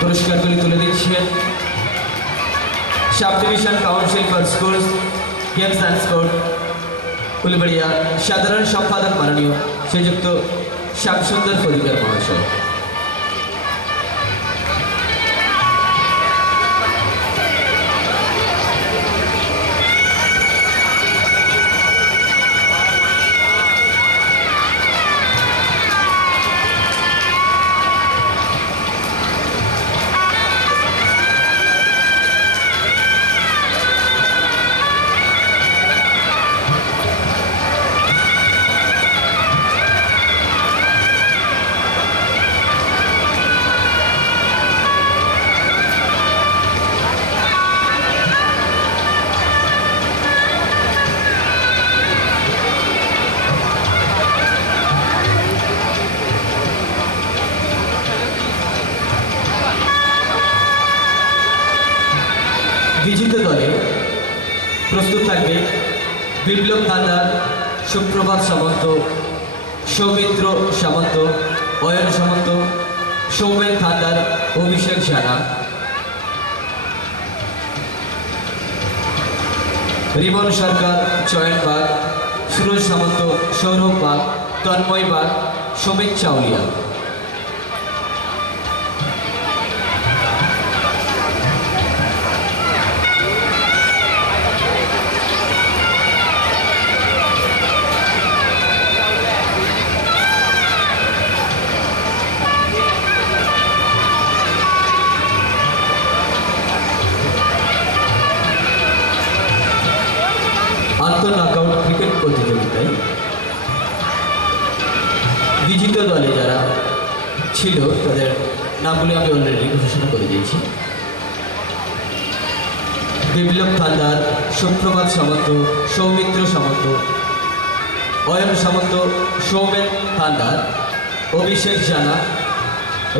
পুরস্কারগুলি তুলে দিচ্ছেন sub division council for schools games and sport Uluberia সাধারণ সম্পাদক মাননীয় শ্রীযুক্ত শ্যামসুন্দর ফরিদার মহাশয়। বিজিত দলে প্রস্তুত থাকবে বিপ্লব থান্দার, সুপ্রভাত সামন্ত, সৌমিত্র সামন্ত, অয়ন সামন্ত, সৌমেন থান্দার, অভিষেক জানা, রিমন সরকার, চয়ন বাগ, সুরজ সামন্ত, সৌরভ বাগ, তন্ময় বাগ, সমিত চাউলিয়া। আন্তঃ নকআউট ক্রিকেট প্রতিযোগিতায় বিজিত দলে যারা ছিল তাদের নামগুলি আমি অলরেডি ঘোষণা করে দিয়েছি। বিপ্লব থান্দার, সুপ্রভাত সামন্ত, সৌমিত্র সামন্ত, অয়ন সামন্ত, সৌমেন থান্দার, অভিষেক জানা,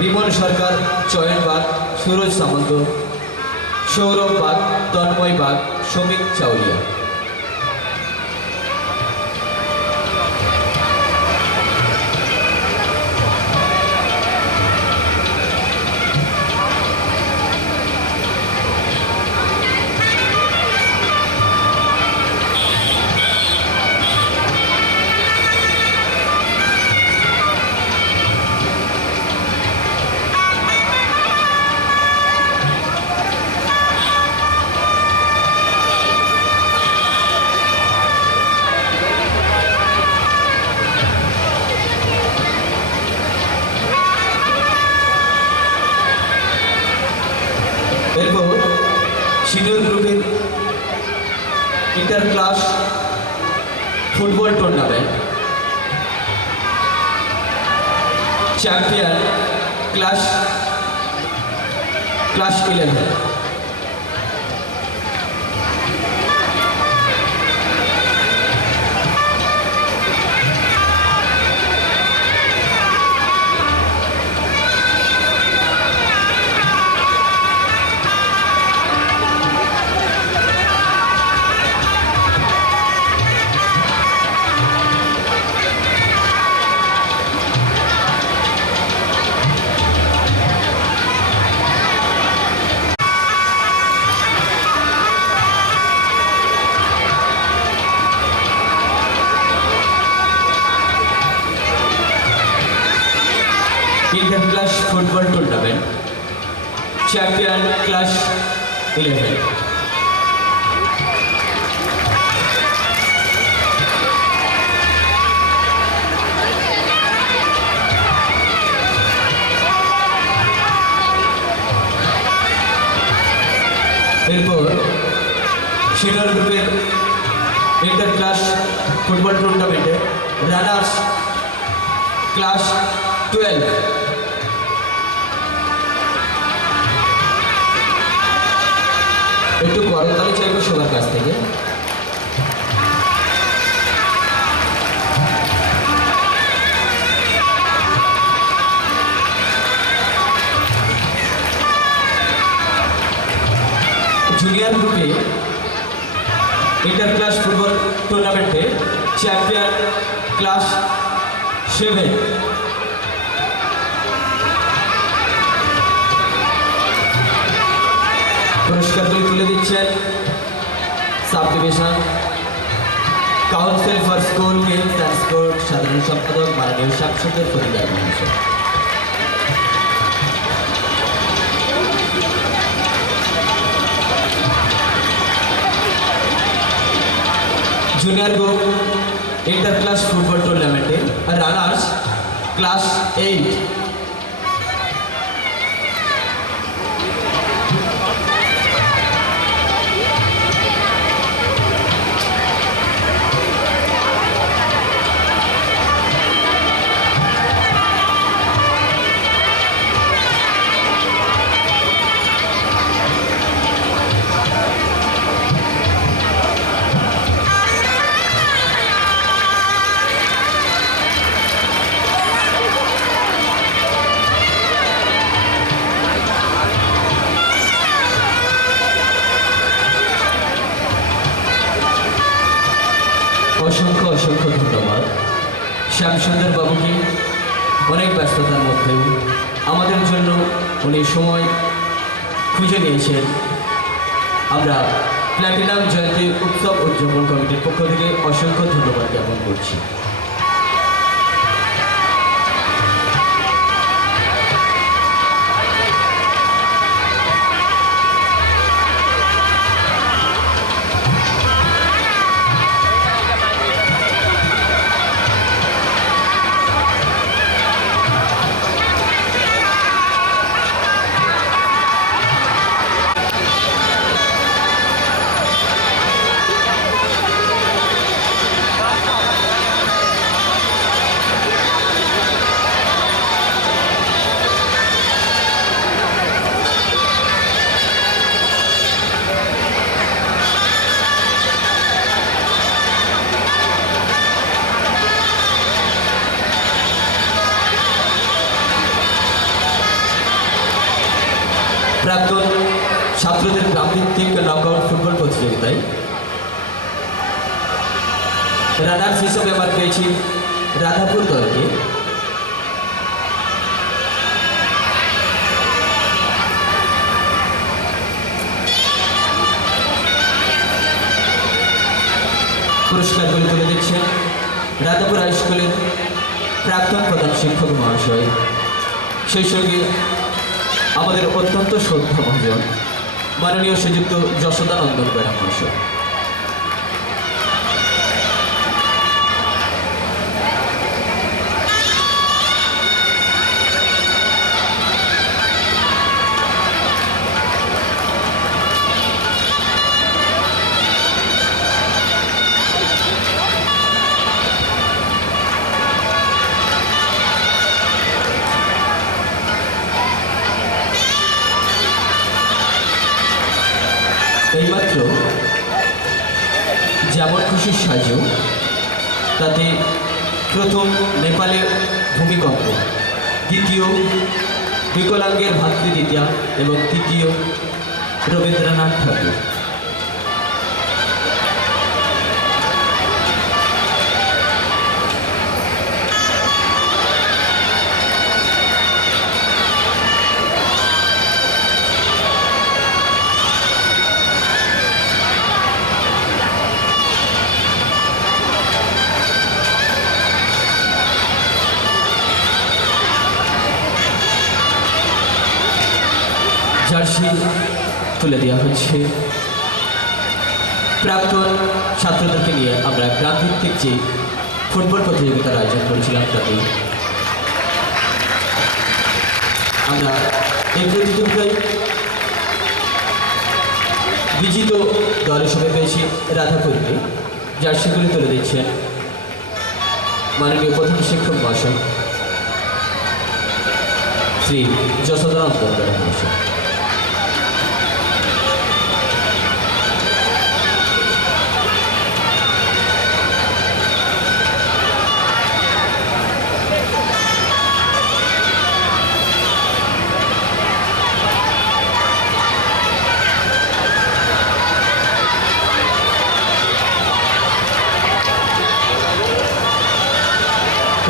রিমন সরকার, চয়ন বাগ, সুরজ সামন্ত, সৌরভ বাগ, তন্ময় বাগ, সমিত চাউলিয়া। এরপর সিনিয়র গ্রুপের inter class football tournament champion class 11। Inter class football tournament champion class 11। এরপর সিনিয়র গ্রুপের ইন্টার ক্লাস ফুটবল টুর্নামেন্টে রানার্স ক্লাস 12। একটু করতালি চাইবো সবার কাছ থেকে। জুনিয়র গ্রুপে ইন্টার ক্লাস ফুটবল টুর্নামেন্টে চ্যাম্পিয়ন ক্লাস 7। পুরস্কারগুলি তুলে দিচ্ছেন sub division council for school games and sports সাধারণ সম্পাদক মাননীয় শ্যামসুন্দর ফরিদার মহাশয়। Junior group inter class football टूर्नामेंटे रनार्स क्लास 8 অসংখ্য অসংখ্য ধন্যবাদ শ্যামসুন্দর বাবুকে। অনেক ব্যস্ততার মধ্যেও আমাদের জন্য উনি সময় খুঁজে নিয়েছেন। আমরা প্ল্যাটিনাম জয়ন্তী উৎসব উদযাপন কমিটির পক্ষ থেকে অসংখ্য ধন্যবাদ জ্ঞাপন করছি। প্রাক্তন ছাত্রদের গ্রামভিত্তিক নকআউট ফুটবল প্রতিযোগিতায় রানার্স হিসেবে আমরা পেয়েছি রাধাপুর দলকে। পুরস্কারগুলি তুলে দিচ্ছেন রাধাপুর হাই স্কুলের প্রাক্তন প্রধান শিক্ষক মহাশয়, সেই সঙ্গে আমাদের অত্যন্ত শ্রদ্ধাভাজন মাননীয় শ্রীযুক্ত যশোদানন্দন বেড়া মহাশয়। এইমাত্র যেমন খুশি সাজু তাতে প্রথম নেপালের ভূমিকম্প, দ্বিতীয় বিকলাঙ্গের ভাতৃদ্বিতীয়া এবং তৃতীয় রবীন্দ্রনাথ ঠাকুর। জার্সি তুলে দেওয়া হচ্ছে। প্রাক্তন ছাত্রদেরকে নিয়ে আমরা গ্রামভিত্তিক যে ফুটবল প্রতিযোগিতার আয়োজন করেছিলাম তাতে আমরা এই প্রতিযোগিতায় বিজিত দল হিসেবে পেয়েছি রাধাপুরকে। জার্সিগুলি তুলে দিচ্ছেন মাননীয় প্রধান শিক্ষক মহাশয় শ্রী যশোদানন্দন বেড়া মহাশয়।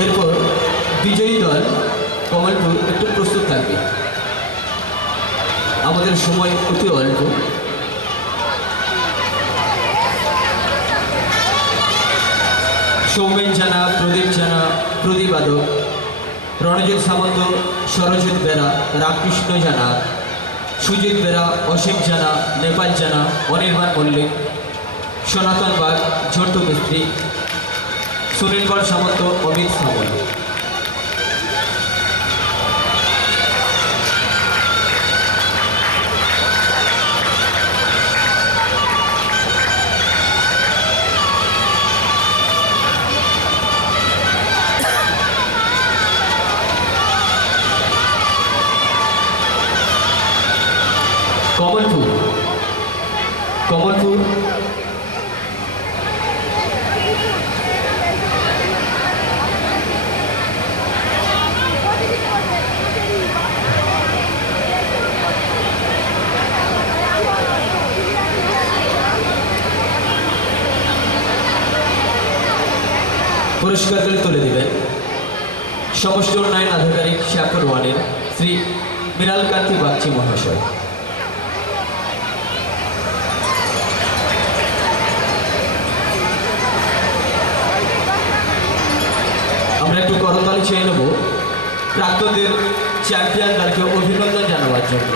এরপর বিজয়ী দল কমলপুর একটু প্রস্তুত থাকবে। আমাদের সময় অতি অল্প। সৌমেন জানা, প্রদীপ জানা, প্রদীপাদক, রণজিৎ সামন্ত, সরজিৎ বেরা, রামকৃষ্ণ জানা, সুজিত বেরা, অসীম জানা, নেপাল জানা, অনির্বাণ মল্লিক, সনাতন বাগ, ঝন্টু মিস্ত্রি, সুনীল কর সামন্ত, অমিত সামল। কমলপুর কমলপুর পুরস্কারগুলি তুলে দেবেন সমষ্টি উন্নয়ন আধিকারিক শ্যামপুর ওয়ানের শ্রী মৃণালকান্তি বাগচি মহাশয়। আমরা একটু করতালি চেয়ে নেব প্রাক্তনদের চ্যাম্পিয়ন দলকে অভিনন্দন জানাবার জন্য।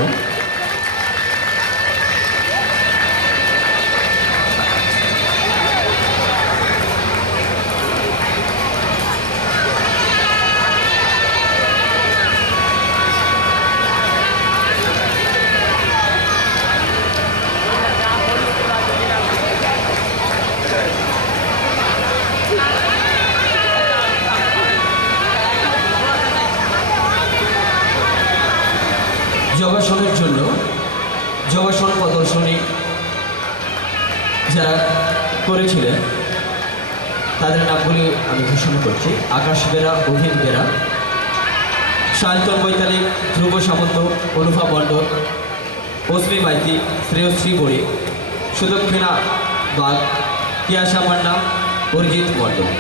যোগাসনের জন্য যোগাসন প্রদর্শনী যারা করেছিলেন তাদের নামগুলি আমি ঘোষণা করছি। আকাশ বেরা, অভিন বেরা, সায়ন্তন বৈতালিক, ধ্রুব সামন্ত, অনুভা মণ্ডল, অশ্মি মাইতি, শ্রেয়শ্রী বড়ি, সুদক্ষিণা বাগ, তিয়াশা মান্না, অরিজিৎ মণ্ডল।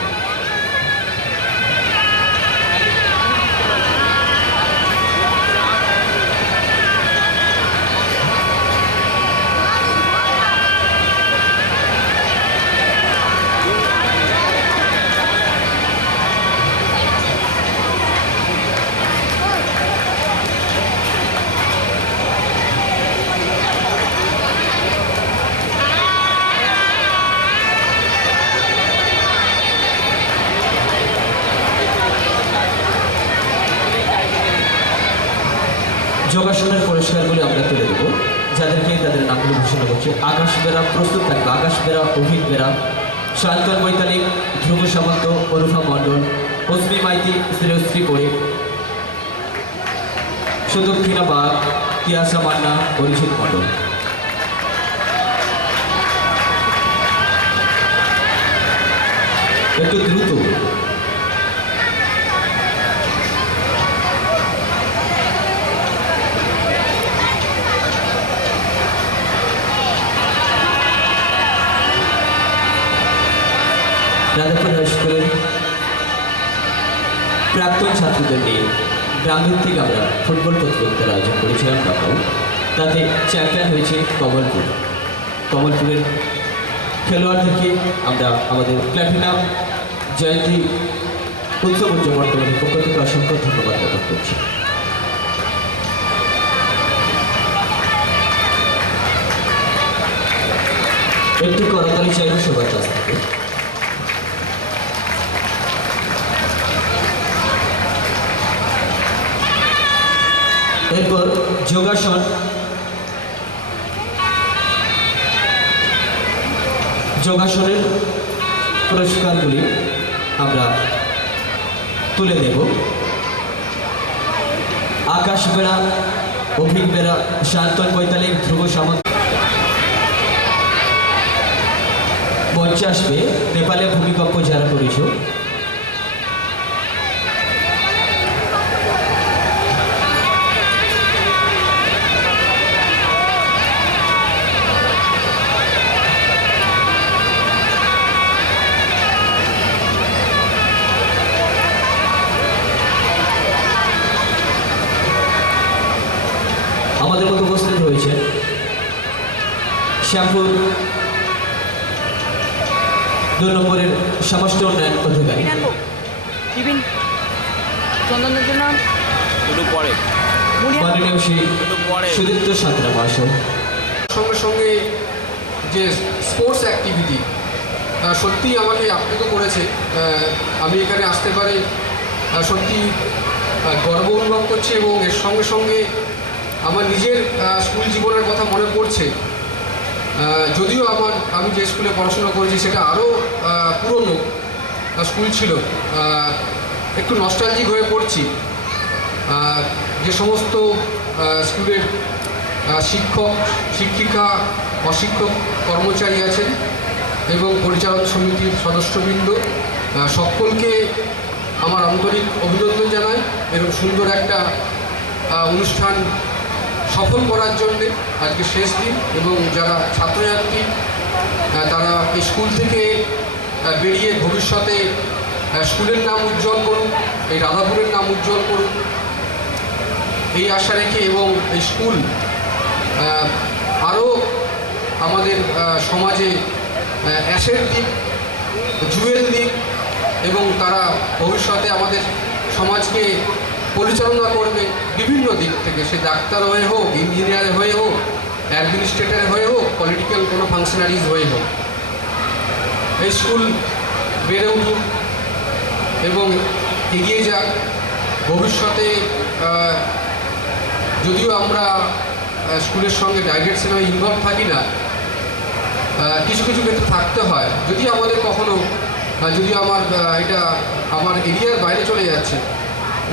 যোগাসনের পুরস্কারগুলি আমরা তুলে দেব যাদেরকে তাদের নামগুলো ঘোষণা করছে। আকাশ বেরা প্রস্তুত থাকবে। আকাশ বেরা, অভিন বেরা, সায়ন্তন বৈতালিক, ধ্রুব সামন্ত, অনুভা মণ্ডল, অশ্মি মাইতি, শ্রেয়শ্রী পড়ে, সুদক্ষিণা বাগ, তিয়াশা মান্না, অরিজিৎ মণ্ডল। একটু দ্রুত রাধাপুর হাই স্কুলের প্রাক্তন ছাত্রদের নিয়ে গ্রামভিত্তিক আমরা ফুটবল প্রতিযোগিতার আয়োজন করেছিলাম ঢাকাও। তাতে চ্যাম্পিয়ন হয়েছে কমলপুর। কমলপুরের খেলোয়াড়দেরকে আমরা আমাদের প্ল্যাটিনাম জয়ন্তী উৎসব উদযাপন কমিটির পক্ষ থেকে অসংখ্য ধন্যবাদ জ্ঞাপন করছি। একটু করতালি চাইব সবার কাছ থেকে। এরপর যোগাসন যোগাসনের পুরস্কারগুলি আমরা তুলে দেব। আকাশ বেরা, অভিক বেরা, সায়ন্তন বৈতালিক, ধ্রুব সামন্ত। মঞ্চে আসবে নেপালে ভূমিকম্প যারা করেছ। আমাদের মধ্যে উপস্থিত রয়েছে শ্যামপুর 2 নম্বরের সমষ্টি উন্নয়ন অধিকারী। মাননীয় শ্রী সুদীপ্ত সাঁতরা মহাশয়। সঙ্গে সঙ্গে যে স্পোর্টস অ্যাক্টিভিটি সত্যিই আমাকে আপ্লুত করেছে। আমি এখানে আসতে পারে সত্যি গর্ব অনুভব করছি এবং এর সঙ্গে সঙ্গে আমার নিজের স্কুল জীবনের কথা মনে পড়ছে। যদিও আমি যে স্কুলে পড়াশোনা করেছি সেটা আরও পুরনো স্কুল ছিল, একটু নস্টালজিক হয়ে পড়ছি। যে সমস্ত স্কুলের শিক্ষক শিক্ষিকা অশিক্ষক কর্মচারী আছেন এবং পরিচালন সমিতির সদস্যবৃন্দ সকলকে আমার আন্তরিক অভিনন্দন জানাই এরকম সুন্দর একটা অনুষ্ঠান সফল করার জন্যে। আজকে শেষ দিন এবং যারা ছাত্রছাত্রী তারা এই স্কুল থেকে বেরিয়ে ভবিষ্যতে স্কুলের নাম উজ্জ্বল করুন, এই রাধাপুরের নাম উজ্জ্বল করুন এই আশা রেখে এবং এই স্কুল আরও আমাদের সমাজে অ্যাসেট দিক জুয়েল দিক এবং তারা ভবিষ্যতে আমাদের সমাজকে পরিচালনা করবে বিভিন্ন দিক থেকে, সে ডাক্তার হয়ে হোক, ইঞ্জিনিয়ার হয়ে হোক, অ্যাডমিনিস্ট্রেটর হয়ে হোক, পলিটিক্যাল কোনো ফাংশনারিজ হয়ে হোক। এই স্কুল বেড়ে উঠুক এবং এগিয়ে যাক। ভবিষ্যতে যদিও আমরা স্কুলের সঙ্গে ডাইরেক্টভাবে ইনভলভ থাকি না, কিছু কিছু ক্ষেত্রে থাকতে হয়। যদি আমাদের কখনো যদি এটা আমার এরিয়ার বাইরে চলে যাচ্ছে,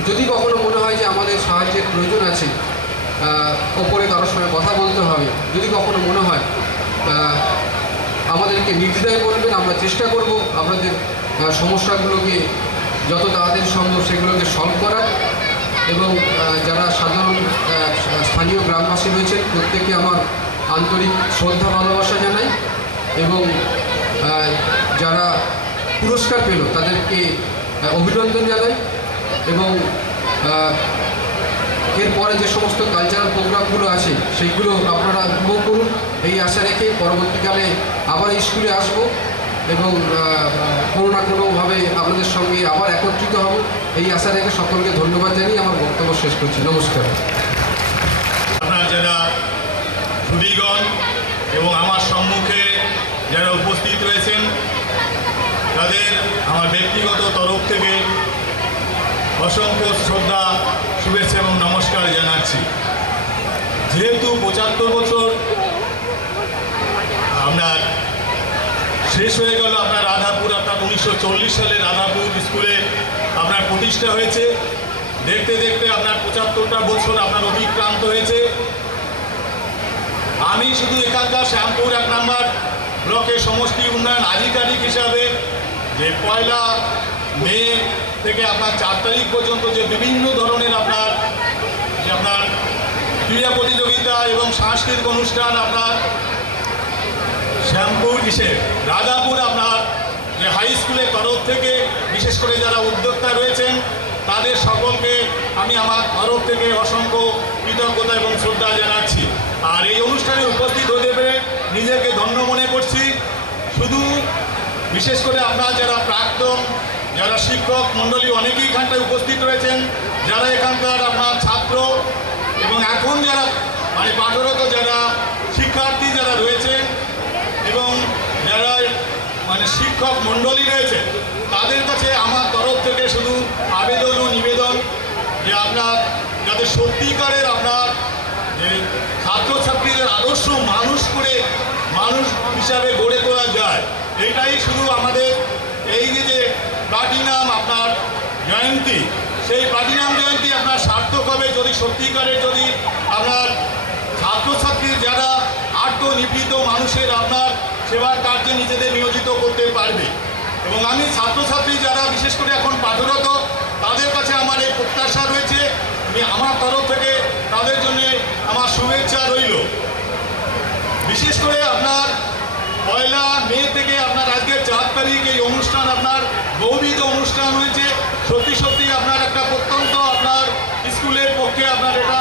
যদি কখনো মনে হয় যে আমাদের সাহায্যের প্রয়োজন আছে, ওপরে কারোর সঙ্গে কথা বলতে হবে, যদি কখনো মনে হয় আমাদেরকে নির্দ্বিধায় বলবেন, আমরা চেষ্টা করব আপনাদের সমস্যাগুলোকে যত তাড়াতাড়ি সম্ভব সেগুলোকে সলভ করার। এবং যারা সাধারণ স্থানীয় গ্রামবাসী রয়েছেন প্রত্যেককে আমার আন্তরিক শ্রদ্ধা ভালোবাসা জানাই এবং যারা পুরস্কার পেল তাদেরকে অভিনন্দন জানাই এবং এরপরে যে সমস্ত কালচারাল প্রোগ্রামগুলো আছে সেইগুলো আপনারা উপভোগ করুন এই আশা রেখে পরবর্তীকালে আবার এই স্কুলে আসবো এবং কোনো না কোনোভাবে আপনাদের সঙ্গে আবার একত্রিত হব এই আশা রেখে সকলকে ধন্যবাদ জানিয়ে আমার বক্তব্য শেষ করছি। নমস্কার। আপনারা যারা সুধীগণ এবং আমার সম্মুখে যারা উপস্থিত রয়েছেন তাদের আমার ব্যক্তিগত তরফ থেকে অসংখ্য শ্রদ্ধা শুভেচ্ছা এবং নমস্কার জানাচ্ছি। যেহেতু 75 বছর আপনার শেষ হয়ে গেল, আপনার রাধাপুর আপনার 1940 সালে রাধাপুর স্কুলে আপনার প্রতিষ্ঠা হয়েছে। দেখতে দেখতে আপনার 75টা বছর আপনার অতিক্রান্ত হয়েছে। আমি শুধু এখানকার শ্যামপুর 1 নম্বর ব্লকের সমষ্টি উন্নয়ন আধিকারিক হিসাবে যে 1 মে থেকে আপনার 4 তারিখ পর্যন্ত যে বিভিন্ন ধরনের আপনার ক্রীড়া প্রতিযোগিতা এবং সাংস্কৃতিক অনুষ্ঠান আপনার শ্যামপুর রাধাপুর আপনার যে হাই স্কুলের তরফ থেকে বিশেষ করে যারা উদ্যোক্তা রয়েছেন তাদের সকলকে আমি আমার তরফ থেকে অসংখ্য কৃতজ্ঞতা এবং শ্রদ্ধা জানাচ্ছি। আর এই অনুষ্ঠানে উপস্থিত হতে পেরে নিজেকে ধন্য মনে করছি। শুধু বিশেষ করে আপনার যারা প্রাক্তন যারা শিক্ষক মণ্ডলী অনেকেই এখানটায় উপস্থিত রয়েছেন, যারা এখানকার আপনার ছাত্র এবং এখন যারা পাঠরত যারা শিক্ষার্থী যারা রয়েছেন এবং যারা শিক্ষক মণ্ডলী রয়েছে তাদের কাছে আমার তরফ থেকে শুধু আবেদন ও নিবেদন যে আপনার যাতে সত্যিকারের আপনার যে ছাত্রছাত্রীদের আদর্শ মানুষ হিসাবে গড়ে তোলা যায়, এইটাই শুধু আমাদের এই যে প্লাটিনাম আপনার জয়ন্তী, সেই প্লাটিনাম জয়ন্তী আপনার সার্থক হবে যদি সত্যিকারের যদি আপনার ছাত্রছাত্রী যারা আত্মনিপীড়িত মানুষের আপনার সেবার কার্যে নিজেদের নিয়োজিত করতে পারবে। এবং আমি ছাত্রছাত্রী যারা বিশেষ করে এখন পাঠরত তাদের কাছে আমার এই প্রত্যাশা রয়েছে, আমার তরফ থেকে তাদের জন্য আমার শুভেচ্ছা রইল। বিশেষ করে আপনার 1 মে থেকে আপনার আজকে 4 তারিখ এই অনুষ্ঠান আপনার বহুবিধ অনুষ্ঠান হয়েছে। সত্যি আপনার একটা প্রত্যন্ত আপনার স্কুলের পক্ষে আপনার এটা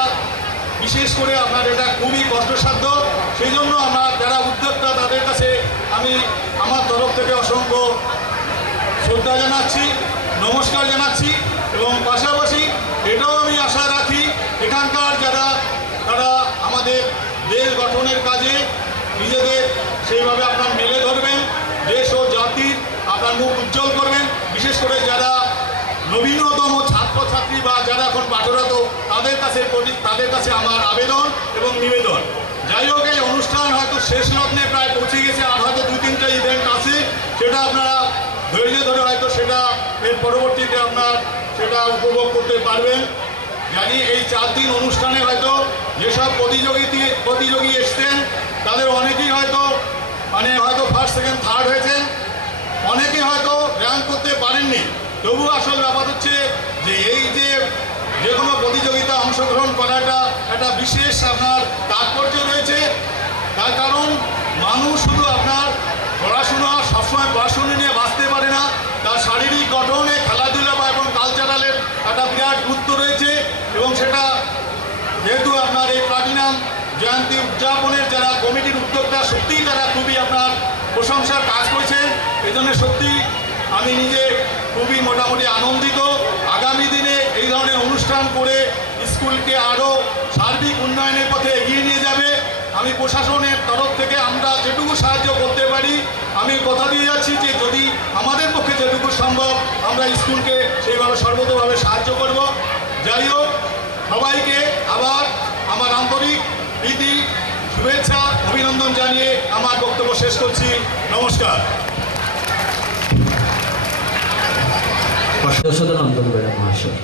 বিশেষ করে আপনার এটা খুবই কষ্টসাধ্য। সেই জন্য আমার যারা উদ্যোক্তা তাদের কাছে আমি আমার তরফ থেকে অসংখ্য শ্রদ্ধা জানাচ্ছি, নমস্কার জানাচ্ছি এবং পাশাপাশি এটাও আমি আশা রাখি এখানকার তারা আমাদের দেশ গঠনের কাজে নিজেদের সেইভাবে আপনার মেলে ধরবেন, দেশ ও জাতির আপনার মুখ উজ্জ্বল করবেন। বিশেষ করে যারা নবীনতম ছাত্রছাত্রী বা যারা এখন পাঠরত তাদের কাছে আমার আবেদন এবং নিবেদন। যাই হোক, এই অনুষ্ঠান হয়তো শেষ লগ্নে প্রায় পৌঁছে গেছে, আর হয়তো 2-3টা ইভেন্ট আছে, সেটা আপনারা ধৈর্য ধরে হয়তো সেটা এর পরবর্তীতে আপনার সেটা উপভোগ করতে পারবেন। জানি এই 4 দিন অনুষ্ঠানে হয়তো যেসব প্রতিযোগী এসছেন তাদের অনেকেই হয়তো ফার্স্ট সেকেন্ড থার্ড হয়েছেন, অনেকে হয়তো র্যাঙ্ক করতে পারেননি। তবু আসল ব্যাপার হচ্ছে যে এই যে কোনো প্রতিযোগিতা অংশগ্রহণ করাটা একটা বিশেষ আপনার তাৎপর্য রয়েছে। তার কারণ মানুষ শুধু আপনার সবসময় পড়াশুনো নিয়ে বাঁচতে পারে না, তার শারীরিক গঠনে খেলাধুলা বা এবং কালচারালের একটা বিরাট গুরুত্ব রয়েছে। এবং সেটা যেহেতু আপনার এই প্লাটিনাম জয়ন্তী উদযাপনের যারা কমিটির উদ্যোক্তা, সত্যিই তারা খুবই আপনার প্রশংসার কাজ করেছেন। এই জন্য সত্যি আমি নিজে খুবই মোটামুটি আনন্দিত। আগামী দিনে এই ধরনের অনুষ্ঠান করে স্কুলকে আরও সার্বিক উন্নয়নের পথে এগিয়ে নিয়ে যাবে। আমি প্রশাসনের তরফ থেকে আমরা যেটুকু সাহায্য করতে পারি আমি কথা দিয়ে যাচ্ছি যে যদি আমাদের পক্ষে যেটুকু সম্ভব আমরা স্কুলকে সেইভাবে সর্বতোভাবে সাহায্য করব। যাই হোক, সবাইকে আবার আমার আন্তরিক প্রীতি, শুভেচ্ছা, অভিনন্দন জানিয়ে আমার বক্তব্য শেষ করছি। নমস্কার। যশোদানন্দন বেড়া মহাশয়।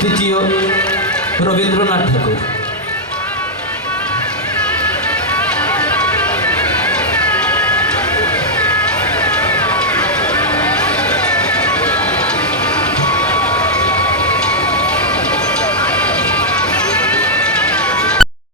তৃতীয়, রবীন্দ্রনাথ ঠাকুর।